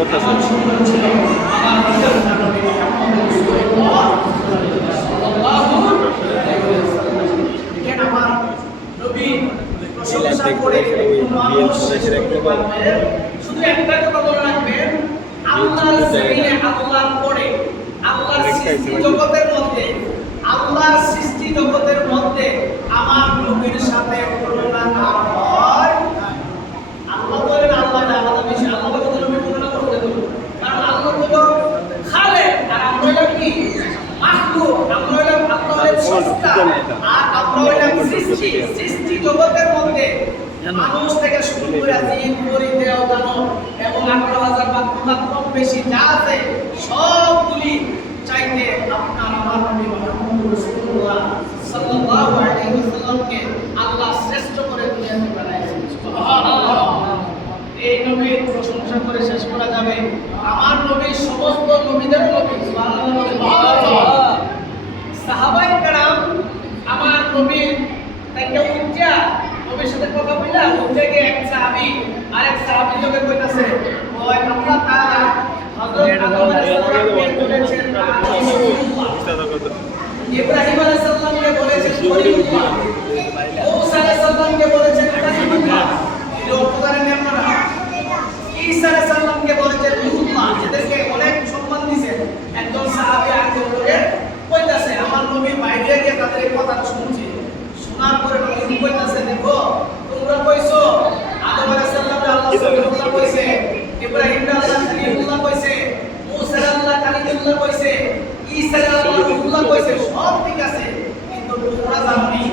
করতেছে। শুধু একটা কথা মনে রাখবেন আল্লাহর জমিনে আল্লাহ পড়ে আল্লাহর সৃষ্টি জগতের মধ্যে আল্লাহর সৃষ্টি জগতের মধ্যে আমার নবীর সাথে তুলনা না হয় আল্লাহ বলেন আল্লাহ না আলাদা বেশি আল্লাহ বলেন নবী তুলনা করতে দেবো কারণ আল্লাহ হলো খালে আর আমরা হলাম কি মাখলুক আমরা হলাম আল্লাহ হলেন সত্তা আর আমরা হলাম আমার নবী নবীর সমস্ত নবীদের নবী সাহাবাই কারাম আমার নবীর তাকে উজ্জা নবীর সাথে কথা বললা উজ্জা গিয়ে এক সাহাবি আরেক সাহাবি যোগে কইতাছে ওই আল্লাহ তাআলা হযরত আদম আলাইহিস সালামকে বলেছেন ইব্রাহিম আলাইহিস সালামকে বলেছেন খলিলুল্লাহ মূসা আলাইহিস সালামকে বলেছেন কালিমুল্লাহ এই অর্থ জানেন আপনারা ঈসা আলাইহিস সালামকে বলেছেন রুহুল্লাহ এদেরকে অনেক সম্মান দিয়েছেন একজন সাহাবী আরেকজন লোকে কইতাছে আমার নবী বাইরে গিয়ে তাদের এই কথা শুনছে শোনার পরে নবী কইতাছে দেখো তোমরা কইছো আদম আলাইহিস সালামকে আল্লাহ সুবহানাহু কইছে ইব্রাহিম আল্লাহ খলিলুল্লাহ কইছে মূসা আল্লাহ কইছে, ঈসা রুহুল্লাহ কইছে, সব ঠিক আছে, কিন্তু তোমরা জানোনি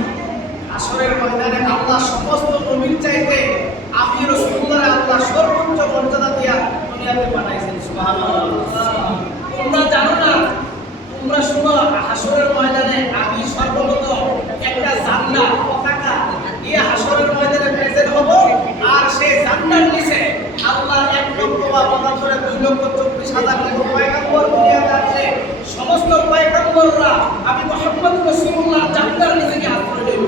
আসরের ময়দানে আল্লাহ সমস্ত নবীর চাইতে আমি রাসূলুল্লাহ আল্লাহ সর্বোচ্চ মর্যাদা দিয়া দুনিয়াতে পাঠাইছেন, সুবহানাল্লাহ। তোমরা জানো না, তোমরা শুনো, হাসরের ময়দানে আমি সর্বপ্রথম একটা জান্নাত, পতাকা দিয়ে হাসরের ময়দানে প্রেজেন্ট হব, আর সেই জান্নার নিচে আল্লাহ এক লক্ষ বা পঁচাত্তরে, দুই লক্ষ চব্বিশ হাজার লক্ষ পয়গাম্বর পয়গাম্বররা আমি মোহাম্মদ রাসূলুল্লাহ জান্নার গিয়ে আশ্রয় দেব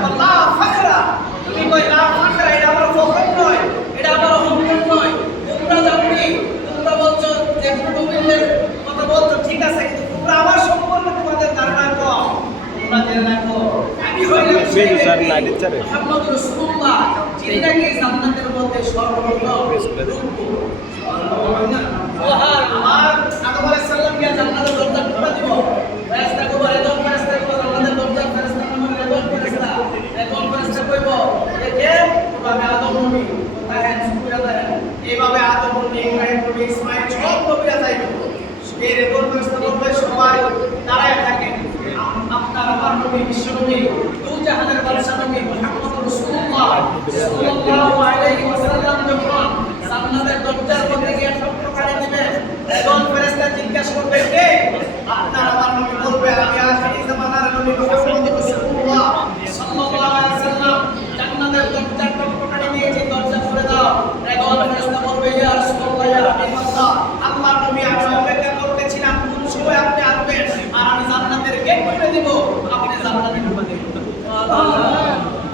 আল্লাহ ফাখরা তুমি কই না ফাখরা এটা আমার ফখর নয় এটা আমার অহংকার নয়। তোমরা জানি তোমরা বলছো যে কুটুবিদের কথা বলছো ঠিক আছে কিন্তু তোমরা আমার সম্পর্কে তোমাদের ধারণা কম তোমরা জেনে রাখো আমি হইলাম সেই। মুহাম্মদ রাসূলুল্লাহ যিনি নাকি জান্নাতের মধ্যে সর্বপ্রথম এই রেকর্ডগুলো সবাই দাঁড়ায় থাকেন। আপনার আমার নবী, বিশ্বনবী দু জাহানের বাদশাহ নবী মোহাম্মদ রসুল্লাহ সাল্লাল্লাহু আলাইহি ওয়াসাল্লাম